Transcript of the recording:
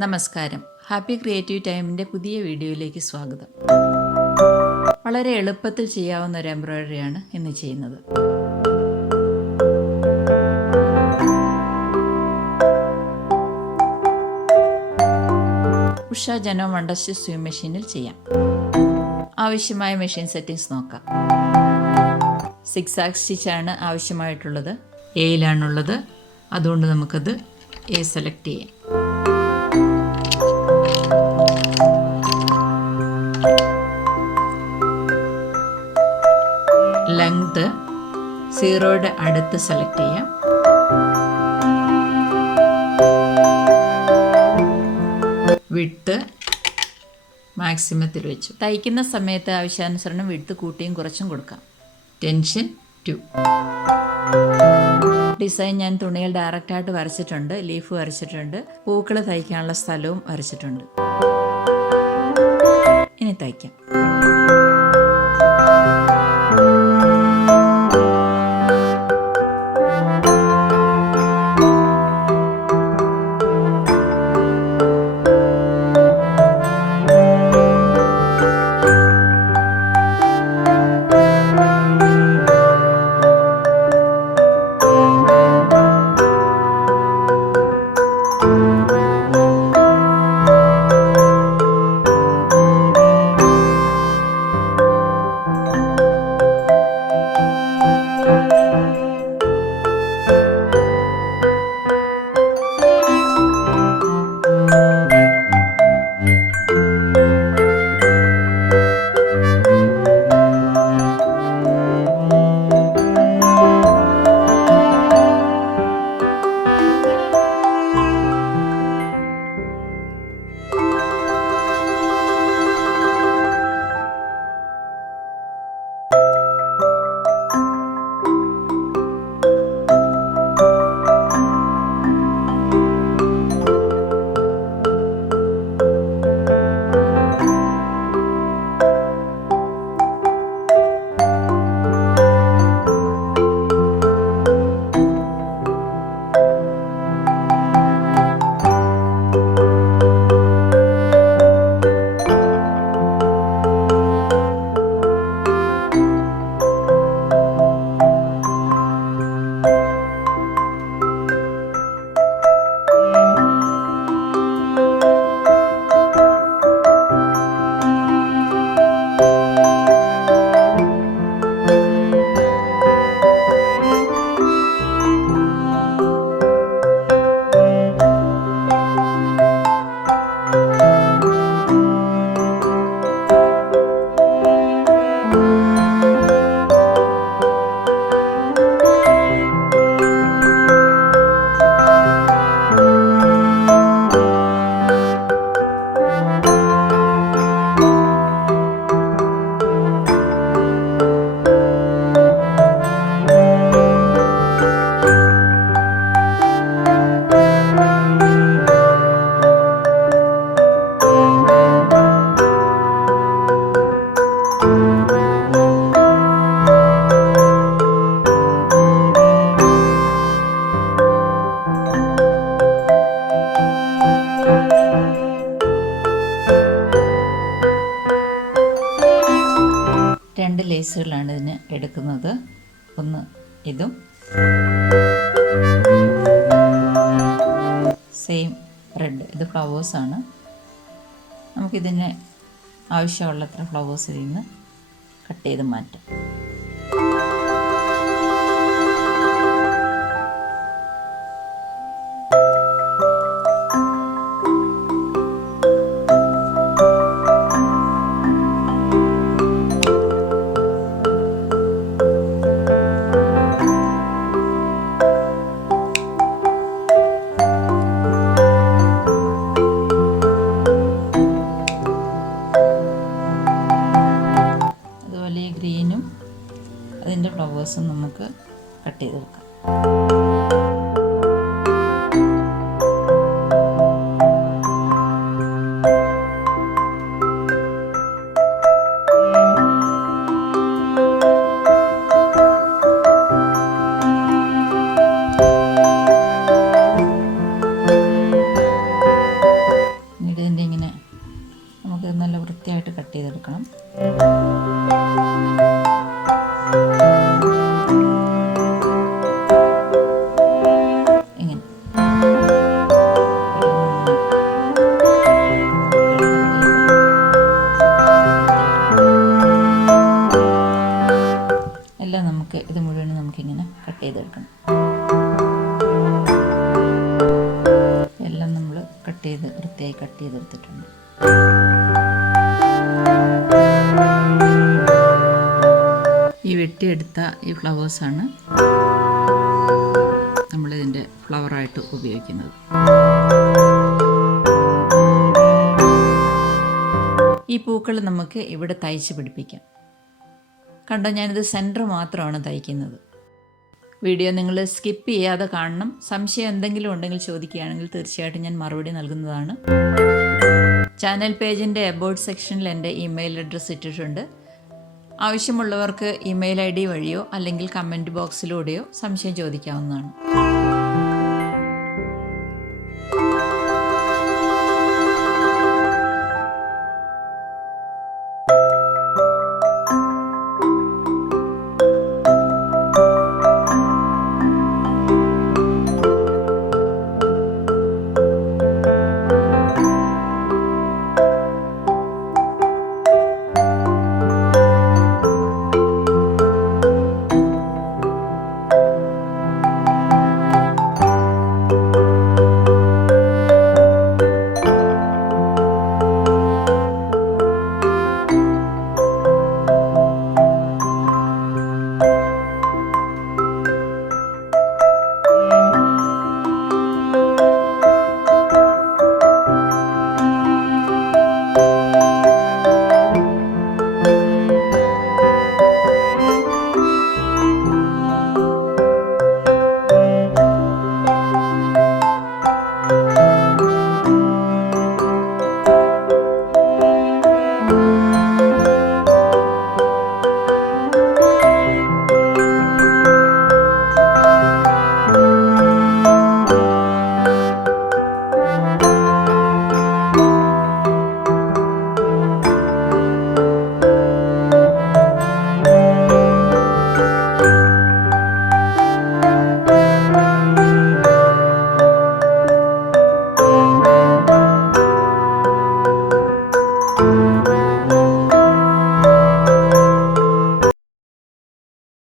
നമസ്കാരം. Happy creative ടൈമിൻ്റെ പുതിയ വീഡിയോയിലേക്ക് സ്വാഗതം. വളരെ എളുപ്പത്തിൽ ചെയ്യാവുന്ന ഒരു എംബ്രോയിഡറിയാണ് ഇന്ന് ചെയ്യുന്നത്. ഉഷ ജനോം അണ്ടർസ്റ്റിച്ച് സ്യൂം മെഷീനിൽ ചെയ്യാം. ആവശ്യമായ മെഷീൻ സെറ്റിങ്സ് നോക്കാം. സിക്സാക് സ്റ്റിച്ചാണ് ആവശ്യമായിട്ടുള്ളത്. എയിലാണുള്ളത്, അതുകൊണ്ട് നമുക്കത് എ സെലക്ട് ചെയ്യാം. ലെങ്ത് 0യുടെ അടുത്ത് സെലക്ട് ചെയ്യാം. വിഡ്ത്ത് മാക്സിമത്തിൽ വെച്ചു. തയ്ക്കുന്ന സമയത്ത് ആവശ്യാനുസരണം വിഡ്ത്ത് കൂട്ടിയും കുറച്ചും കൊടുക്കാം. ടെൻഷൻ 2. ഡിസൈൻ ഞാൻ തുണിയിൽ ഡയറക്റ്റായിട്ട് വരച്ചിട്ടുണ്ട്. ലീഫ് വരച്ചിട്ടുണ്ട്. പൂക്കൾ തയ്ക്കാനുള്ള സ്ഥലവും വരച്ചിട്ടുണ്ട്. ഇനി തയ്ക്കാം. രണ്ട് ലേസുകളാണ് ഇതിന് എടുക്കുന്നത്. ഒന്ന് ഇതും സെയിം റെഡ്. ഇത് ഫ്ലവേഴ്സാണ്. നമുക്കിതിന് ആവശ്യമുള്ളത്ര ഫ്ലവേഴ്സ് ഇതിൽ നിന്ന് കട്ട് ചെയ്ത് മാറ്റാം. ഗ്രീനും കട്ട് ചെയ്തെടുക്കണം. എല്ലാം ഇത് മുഴുവനും നമുക്കിങ്ങനെ കട്ട് ചെയ്തെടുക്കണം. എല്ലാം നമ്മൾ വൃത്തിയായി കട്ട് ചെയ്തെടുത്തിട്ടുണ്ട്. ഈ വെട്ടിയെടുത്ത ഈ ഫ്ലവേഴ്സാണ് നമ്മളിതിൻ്റെ ഫ്ലവറായിട്ട് ഉപയോഗിക്കുന്നത്. ഈ പൂക്കൾ നമുക്ക് ഇവിടെ തയ്ച്ച് പിടിപ്പിക്കാം. കണ്ടോ, ഞാനിത് സെൻറ്റർ മാത്രമാണ് തയ്ക്കുന്നത്. വീഡിയോ നിങ്ങൾ സ്കിപ്പ് ചെയ്യാതെ കാണണം. സംശയം എന്തെങ്കിലും ഉണ്ടെങ്കിൽ ചോദിക്കുകയാണെങ്കിൽ തീർച്ചയായിട്ടും ഞാൻ മറുപടി നൽകുന്നതാണ്. ചാനൽ പേജിൻ്റെ അബൌട്ട് സെക്ഷനിൽ എൻ്റെ ഇമെയിൽ അഡ്രസ്സ് ഇട്ടിട്ടുണ്ട്. ആവശ്യമുള്ളവർക്ക് ഇമെയിൽ ID വഴിയോ അല്ലെങ്കിൽ കമൻറ്റ് ബോക്സിലൂടെയോ സംശയം ചോദിക്കാവുന്നതാണ്.